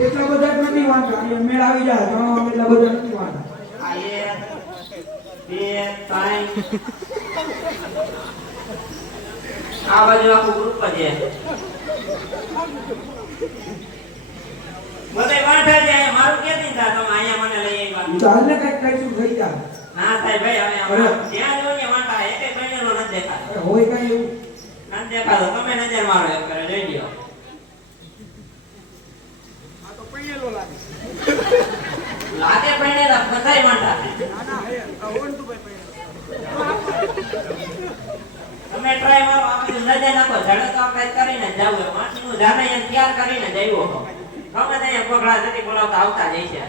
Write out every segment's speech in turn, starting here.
એટલા બધા નથી વાંચવા એ મેળ આવી જાય તો એટલા બધા નથી વાંચવા આ આ બાજુ આખું ગ્રુપ જ છે બધે વાંઠા છે મારું કે નહીં થા તમે અહીંયા મને લઈ આવ્યા ચાલ ને કઈક કઈશું થઈ જા ના સાહેબ ભાઈ હવે જ્યાં જોને વાંઠા એક એક મહિનાનો નથી દેખાતો હોય કઈ એવું નથી દેખાતો તમે નજર મારો એક કરે જોઈ લ્યો લાગે પહેણેલા બધાય વાંઢા ના ના હે ઓન તો ભાઈ તમે ટ્રાય મારો આપણે નજર નાખો ઝડક આપણે કરીને જાવ માટીનું ઝાડાયન તૈયાર કરીને જઈવો ગમે ત્યાં પગડા જતી બોલાવતા આવતા જઈ છે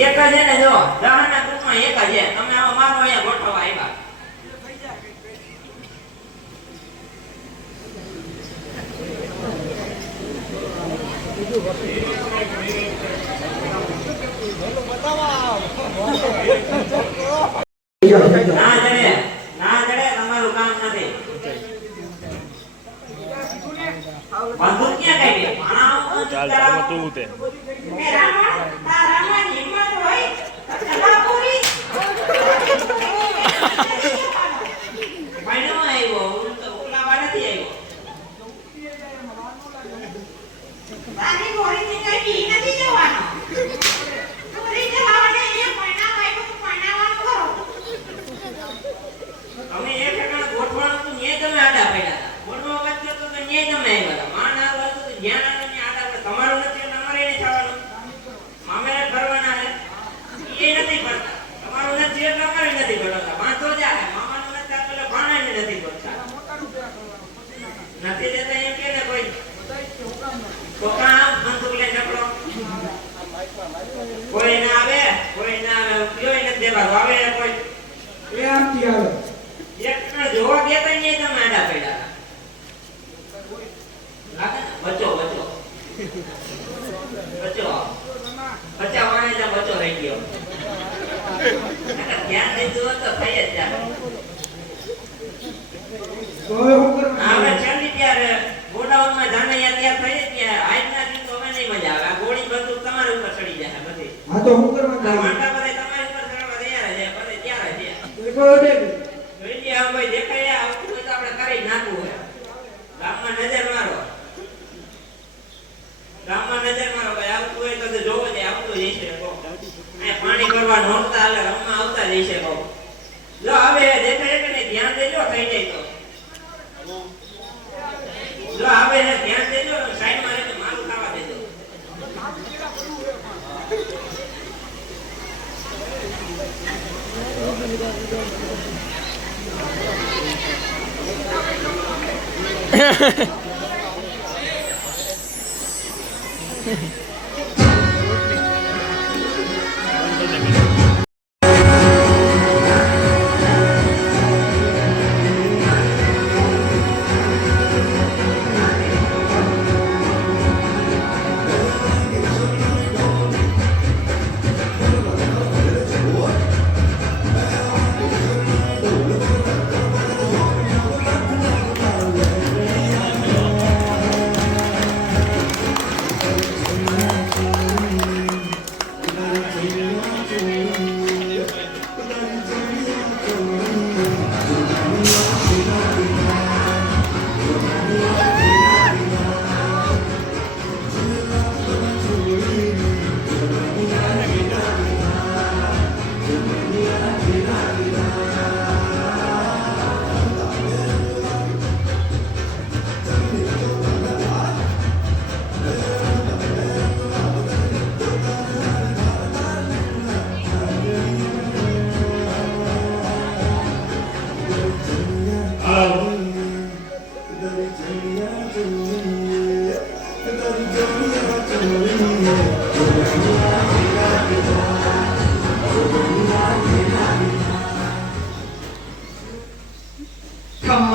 એક જ ને જો દહના ગ્રુપમાં એક જ છે તમે આવો મારો અહીંયા ગોઠવવા આવ્યા ના જડે તમારું કામ નથી બંદૂક ક્યાં ગઈ ચાલ તમે તું ઉતે નથી દેતા એમ કે ને કોઈ તો કામ બંદૂક લઈને નકળો કોઈ ના આવે કયો નથી દેવા આવે કોઈ એ આમ થી આવે એક ને જોવા ગયા નહીં તમે આડા પડ્યા લાગે બચો વાણે જા બચો રહી ગયો ધ્યાન દીધું તો થઈ જ જાય હવે ચાલી ત્યારે ગોડાઉનમાં જાણે તૈયાર થઈ ગયા આજના દિન તો હવે નહીં મજા આવે આ ગોળી બંદૂક તમારી ઉપર ચડી જાય બધી હા તો હું કરવા વાંટા બધે તમારી ઉપર ચડવા તૈયાર છે બધે ત્યારે છે જોઈ લે હવે ભાઈ દેખાય આવતું હોય તો આપણે કરી નાખવું હોય ગામમાં નજર મારો ભાઈ આવતું હોય તો જોવો છે આવતું જઈશે અહીં પાણી કરવા નોંધતા હાલે રમવા આવતા જઈશે બહુ જો હવે દેખાય કે નહીં ધ્યાન દેજો થઈ જાય તો જો આવે ને ધ્યાન દેજો સાઈડ માં રહે મારું ખાવા દેજો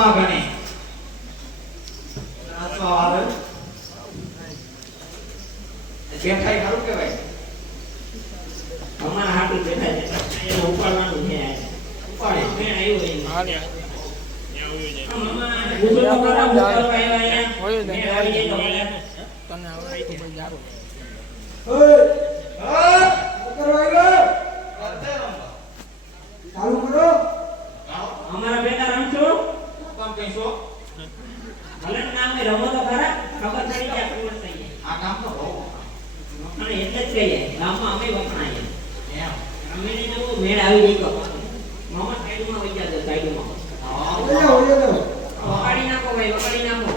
રમા ગણે નાચવા આવે બેઠાઈ સારું કહેવાય અમારા હાટું બેઠા છે એને ઉપાડવાનું છે ઉપાડે મેં આવ્યો ચાલુ કરો અમારા બેટા રમશો કોણ કહીશો હલન નામે રમો તો ખરા ખબર પડી જાય ખબર થઈ જાય આ કામ તો બહુ અને એટલે જ કહીએ ગામમાં અમે વખણાઈએ એમ અમે ને જો મેળ આવી ગઈ તો મામા સાઈડમાં વઈ જાજો સાઈડમાં ઓલે લો વગાડી નાખો ભાઈ વગાડી નાખો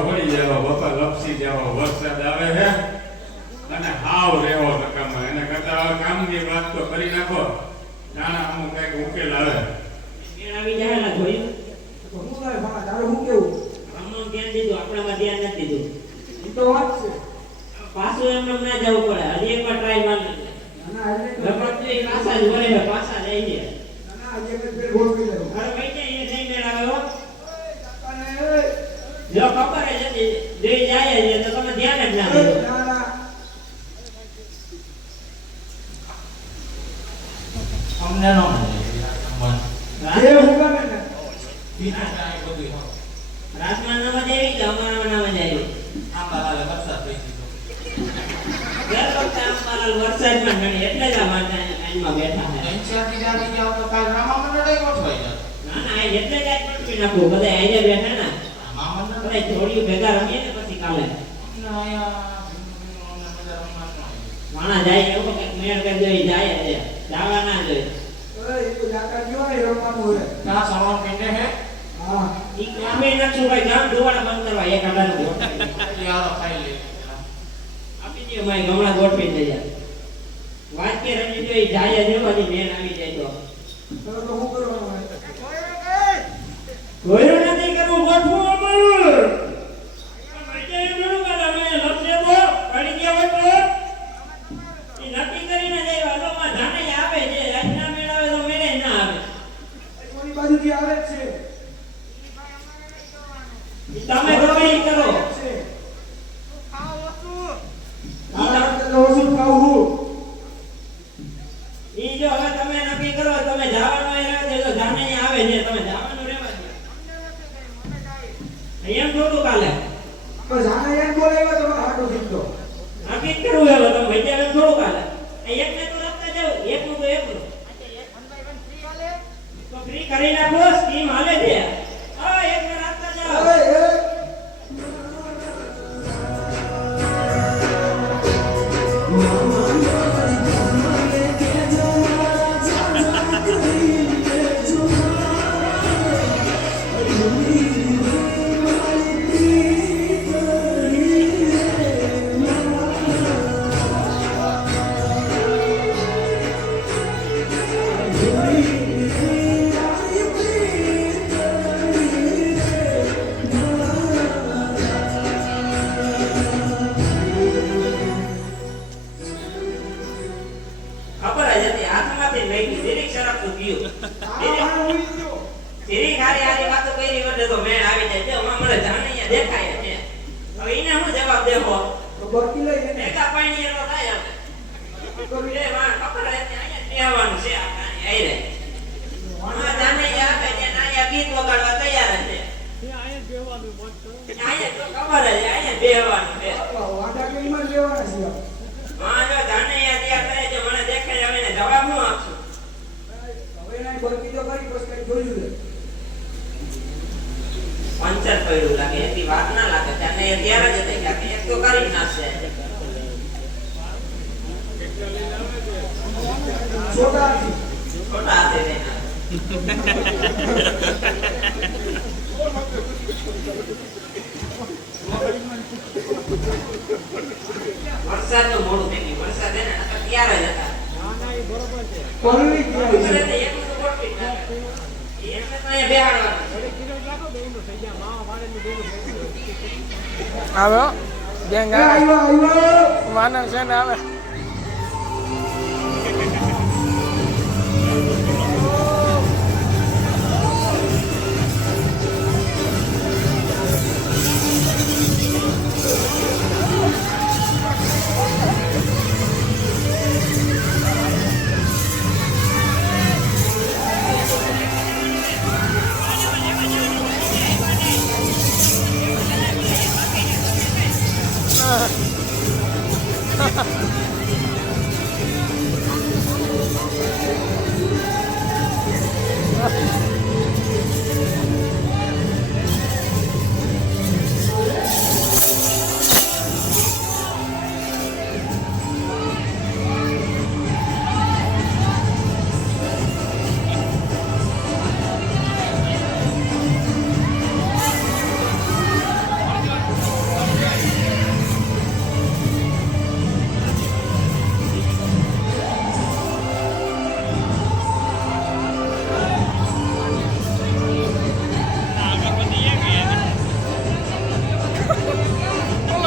પડી જાવ બાપા લપસી જાવ વરસાદ આવે છે અને હાવ રહેવો નકામા એના કરતા કામની વાત તો કરી નાખો નાના અમુક કઈક ઉકેલ આવે મેળ આવી જાય ને જોયું તો હું થાય ભણા તારે હું કેવું આમનું ધ્યાન દીધું આપણામાં ધ્યાન નથી દીધું ઈ તો વાત છે પાછું એમને ના જવું પડે હજી એકવાર ટ્રાય મારી ના એટલે લપટ તો એ પાછા જ વળે છે પાછા જાય છે ના આજે કે ફેર ગોઠવી લેવું અરે ભાઈ જાય એ નહીં મેળ આવે હો કાકાને જો ખબર જ હતી જોઈ જાય છે તો તમે ધ્યાન જ ના દીધું ના ના અમને નો જે હું ગમે ને રાતમાં નવા જેવી કે અમારામાં નવા જેવી આંબાલાલે વરસાદ થઈ ગયો દર વખતે અમારા વરસાદમાં ઘણી એટલે જ આ માતા આઈમાં બેઠા છે પંચાયતી જાતી જાવ તો કાલ રામા મંડળે ગોઠવાઈ જાય ના ના આ એટલે જ આજ પટવી નાખું બધા આઈને બેઠા ને રામા મંડળ બધા જોડીઓ ભેગા રમીએ ને પછી કાલે માણા જાય એવું કંઈક મેળ કરી દઈ જાય છે જવા ના જોઈએ એ તો જાતા ગયો ને રમવાનું હોય ના સવાલ પિંડે હે હા ઈ કામે નક્ષું ભાઈ ગામ દોવાડા બંધ કરવા એક આધાર યારો ખાઈ લે આપી દે મારી ગમણા ગોઠવી દે યાર વાત કે રમી જોઈ જાય દેવાની મેળ આવી જાય તો તો હું કરવાનું હોય ગોયરો નથી કરવું ગોઠવું અમારું ભાઈ એમ ન કરે અમે લપસે તો પડી ગયા હોય તો એ નક્કી કરીને જાય વાલોમાં જાણે આવે છે આજના મેળ આવે તો મેળે ના આવે કોની બાજુથી આવે જ છે ઈ તમે ગમે ઈ કરો છે એમ થોડું કાલે પણ જાને યાર બોલાવ્યો તો મારો હાટો શીખતો આખી જ કરવું હવે તમે વૈદ્યા એમ થોડું કાલે આ એકને તો રસ્તા જાવ એકનું તો એકનું તો ફ્રી કરી નાખો સ્કીમ હાલે છે હા એકને રસ્તા જાવ ખબર જ હતી હાથમાંથી મેગી જીરીક શરાબ તો પીયું જીરીક હારી હારી વાતો કરી વડે તો મેળ આવી જાય જો મને જાણ્યા દેખાય છે હવે એને હું જવાબ દેવો તો બરકી લઈ લે એકા પાણી એનો થાય આપણે એ માં ખબર હતી અહીંયા બેહવાનું છે આ કાની આઈ રે માં જાણ્યા આપે છે નાયા ગીત વગાડવા તૈયાર છે અહીંયા તો ખબર જ અહીંયા બેહવાનું છે વાટા કેમાં લેવાના છે માં જો જાણ્યા ત્યાં કરે છે મને દેખાય હવે એને જવાબ હું આપશું હવે એને બરકી તો કરી બસ કઈ જોયું લે પંચર પડ્યું લાગે એની વાત ના લાગે ત્યારે એ ત્યારે જ થઈ લાગે એક તો કરી જ નાખશે છોટા છોટા હાથે દેના વરસાદ નું મોડું થઈ ગયું વરસાદ એને ત્યારે જ હતા પલળી ગયા ખબર હતી એક તો ગોઠવી નાખે એને તો અહીંયા બેહાડવાનું આવે ગેંગ આવે આવ્યો વાનર છે ને આવે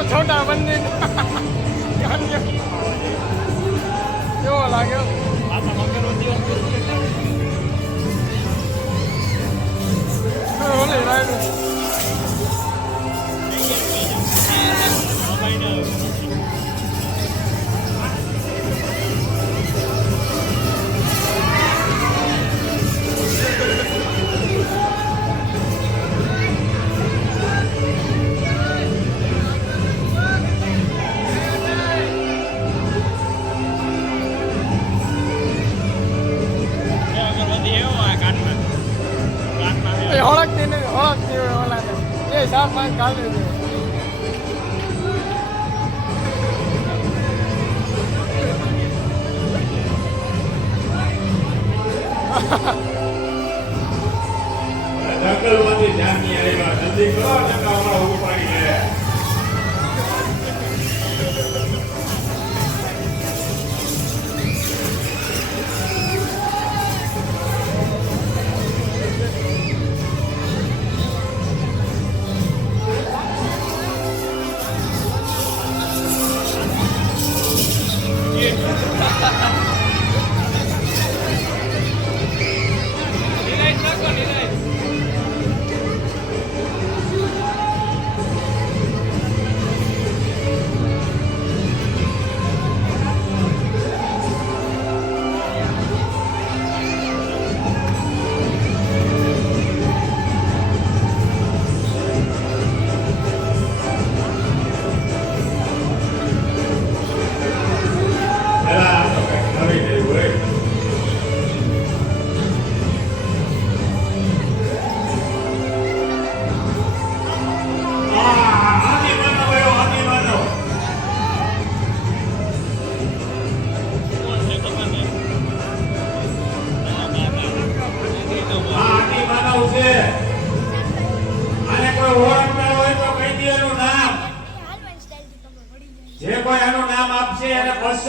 છોટા મંદિર કેવો લાગ્યો ઓલી રાઈડ ઓળખતી ઓલા એ સાફ પાંચ કાઢી દે જંગલમાંથી જાની આવ્યા જલ્દી કરો ને હમણાં ઉપાડી લે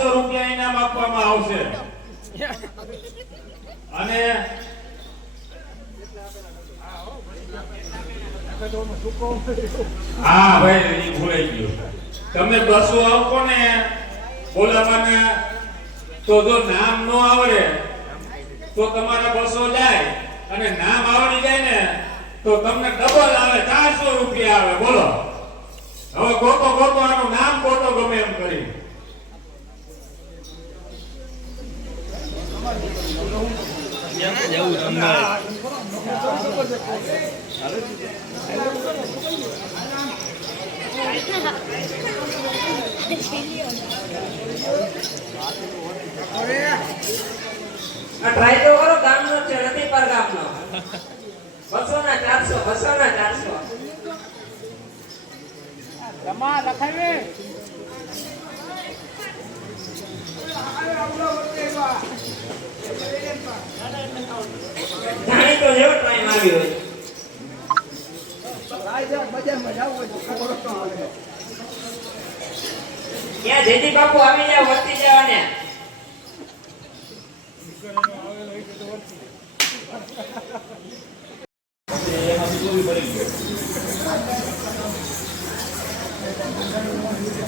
રૂપિયા ઇનામ આપવામાં આવશે અને હા ભાઈ એ ભૂલાઈ ગયું તમે 200 આપો ને બોલાવાના તો જો નામ ન આવડે તો તમારા 200 જાય અને નામ આવડી જાય ને તો તમને ડબલ આવે 400 રૂપિયા આવે બોલો હવે ગોતો આનું નામ ગોતો ગમે એમ કરી ટ્રાય તો કરો ગામનો છે નથી પર ગામનો 200 ના 400 200 ના 400 રમા લખાવે જાણી તો જેવો ટાઈમ આવ્યો હોય ત્યાં જેથી બાપુ આવી જાવ વર્તી જવાને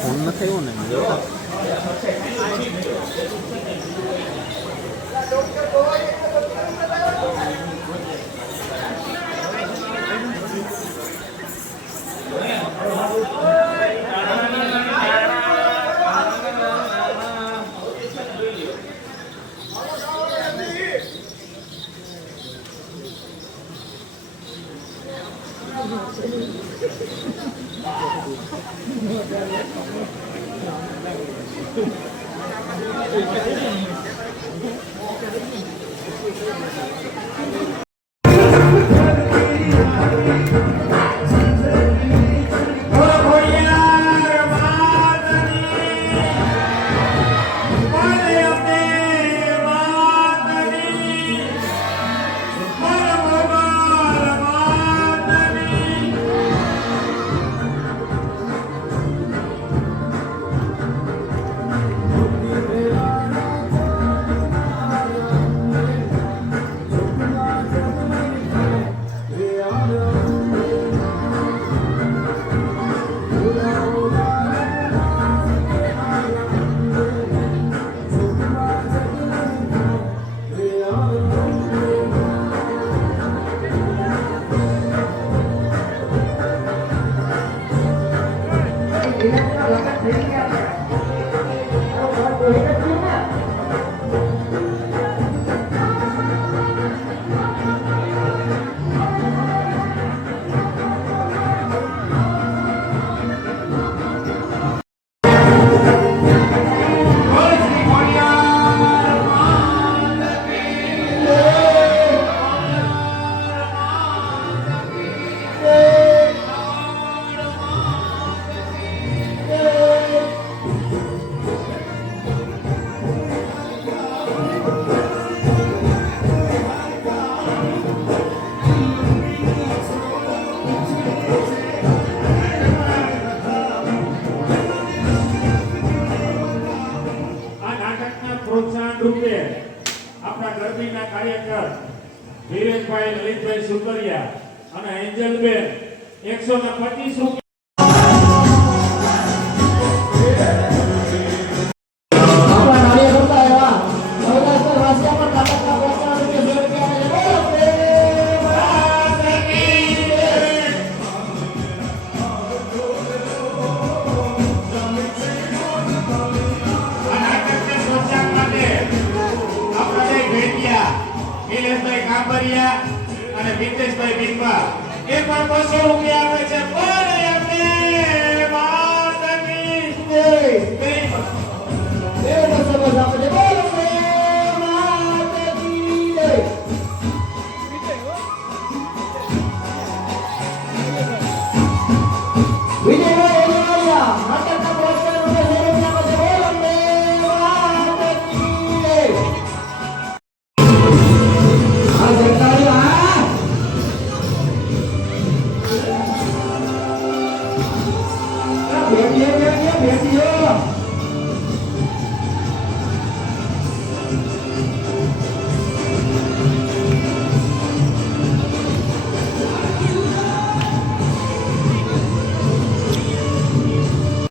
ફોન નથી આવ્યો ને પ્રોત્સાહન રૂપે આપણા ગરબીના કાર્યકર ધીરેશભાઈ લલિતભાઈ સુતરિયા અને એન્જલબેન 125 રૂપિયા અને વિતેશભાઈ બિંબા એ પણ 200 રૂપિયા આપે છે બોલે અમને માતની જય એ 200 આપે છે બોલે માતની જય વિજયભાઈ ઓલિયા નાટકના પુરસ્કાર રૂપિયા 100 રૂપિયા આપે છે બોલે માતની જય આ સરકારી બેઠીઓ